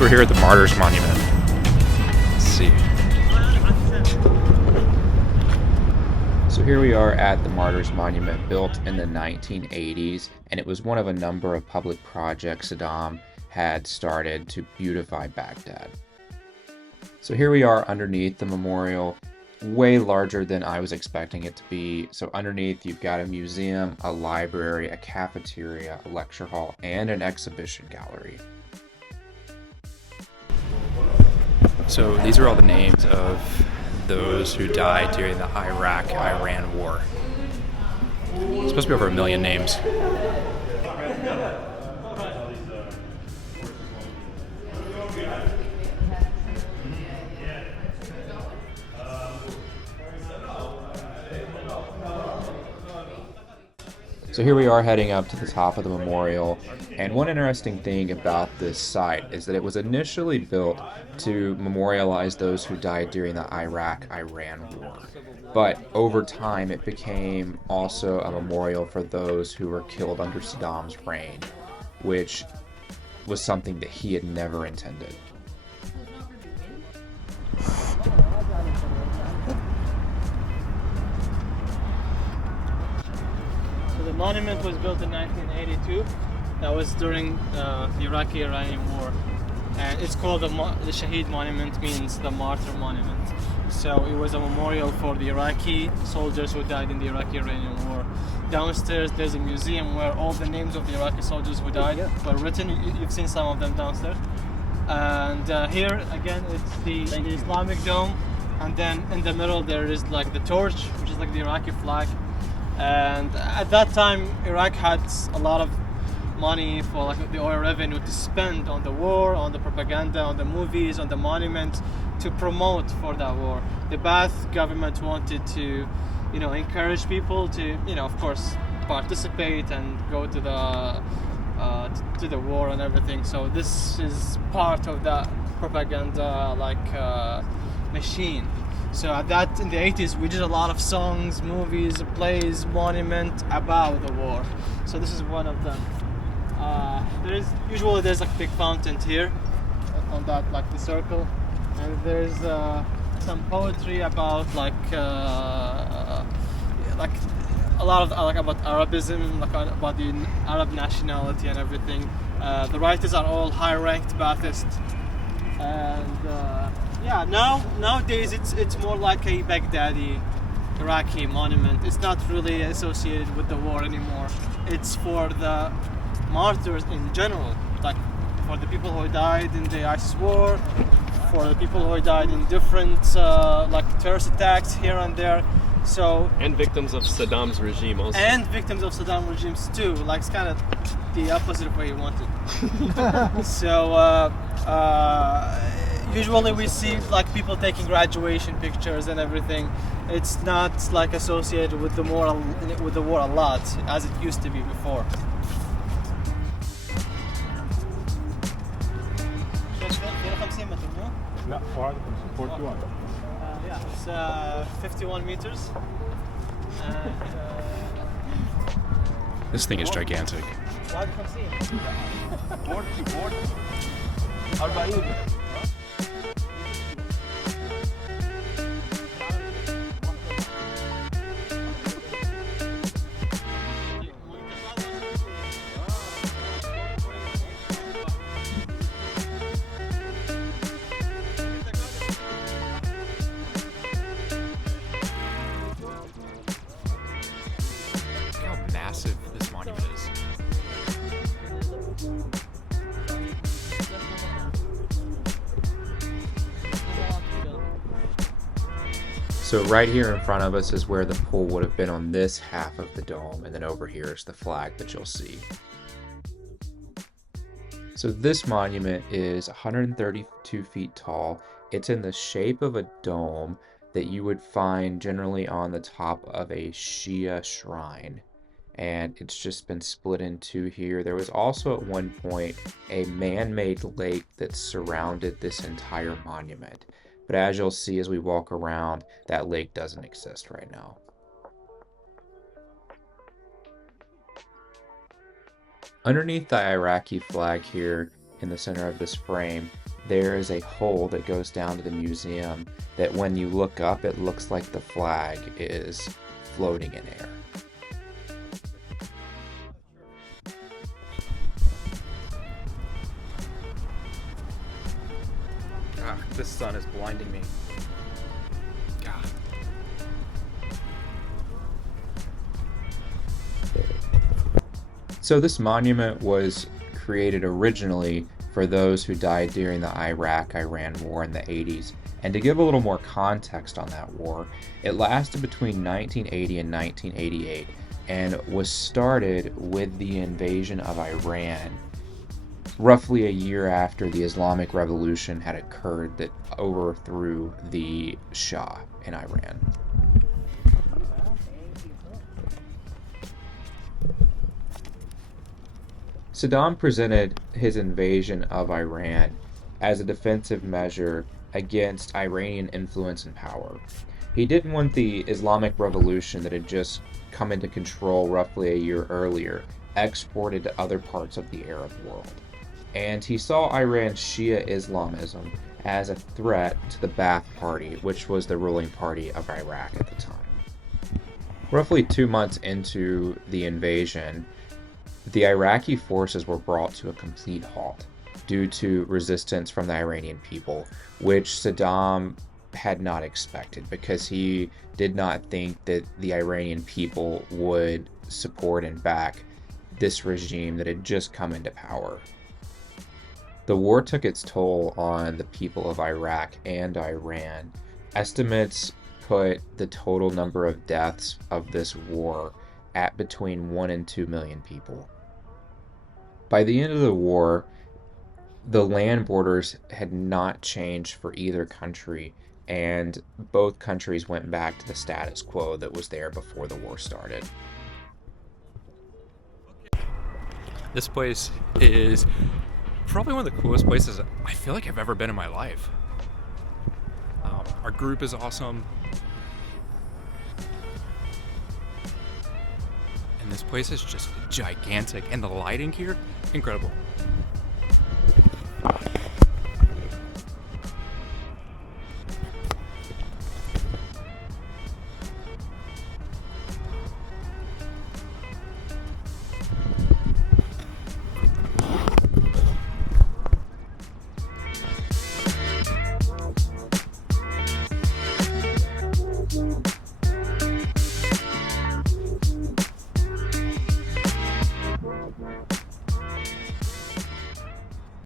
So we're here at the Martyrs Monument. Let's see. So here we are at the Martyrs Monument, built in the 1980s, and it was one of a number of public projects Saddam had started to beautify Baghdad. So here we are underneath the memorial, way larger than I was expecting it to be. So underneath you've got a museum, a library, a cafeteria, a lecture hall, and an exhibition gallery. So these are all the names of those who died during the Iraq-Iran war. It's supposed to be over 1 million names. So here we are heading up to the top of the memorial, and one interesting thing about this site is that it was initially built to memorialize those who died during the Iraq-Iran war. But over time it became also a memorial for those who were killed under Saddam's reign, which was something that he had never intended. The monument was built in 1982. That was during the Iraqi-Iranian war, and it's called the Al-Shaheed Monument, means the Martyr Monument. So it was a memorial for the Iraqi soldiers who died in the Iraqi-Iranian war. Downstairs there's a museum where all the names of the Iraqi soldiers who died were written. You've seen some of them downstairs. And here again it's the Islamic dome, and then in the middle there is like the torch, which is like the Iraqi flag. And at that time, Iraq had a lot of money for like the oil revenue to spend on the war, on the propaganda, on the movies, on the monument, to promote for that war. The Ba'ath government wanted to, encourage people to, of course, participate and go to the war and everything. So this is part of that propaganda machine. So in the 80s, we did a lot of songs, movies, plays, monument about the war. So this is one of them. There's like a big fountain here, on that the circle, and there's some poetry about a lot of about Arabism, about the Arab nationality and everything. The writers are all high-ranked Baathists, and. Nowadays it's more like a Baghdadi Iraqi monument. It's not really associated with the war anymore. It's for the martyrs in general, like for the people who died in the ISIS war, for the people who died in different terrorist attacks here and there. And victims of Saddam's regime also. And victims of Saddam regimes too. It's kind of the opposite of what he wanted. Usually we see people taking graduation pictures and everything. It's not associated with the war a lot as it used to be before. It's 51 meters. This thing is gigantic. Massive this monument is. So right here in front of us is where the pool would have been on this half of the dome, and then over here is the flag that you'll see. So this monument is 132 feet tall. It's in the shape of a dome that you would find generally on the top of a Shia shrine. And it's just been split in two here. There was also at one point a man-made lake that surrounded this entire monument. But as you'll see as we walk around, that lake doesn't exist right now. Underneath the Iraqi flag here in the center of this frame, there is a hole that goes down to the museum that when you look up, it looks like the flag is floating in air. This sun is blinding me. God. So this monument was created originally for those who died during the Iraq-Iran war in the 80s. And to give a little more context on that war, it lasted between 1980 and 1988 and was started with the invasion of Iran roughly a year after the Islamic Revolution had occurred that overthrew the Shah in Iran. Saddam presented his invasion of Iran as a defensive measure against Iranian influence and power. He didn't want the Islamic Revolution that had just come into control roughly a year earlier exported to other parts of the Arab world. And he saw Iran's Shia Islamism as a threat to the Ba'ath Party, which was the ruling party of Iraq at the time. Roughly 2 months into the invasion, the Iraqi forces were brought to a complete halt due to resistance from the Iranian people, which Saddam had not expected because he did not think that the Iranian people would support and back this regime that had just come into power. The war took its toll on the people of Iraq and Iran. Estimates put the total number of deaths of this war at between 1 and 2 million people. By the end of the war, the land borders had not changed for either country, and both countries went back to the status quo that was there before the war started. This place is probably one of the coolest places I feel like I've ever been in my life. Our group is awesome. And this place is just gigantic. And the lighting here, incredible.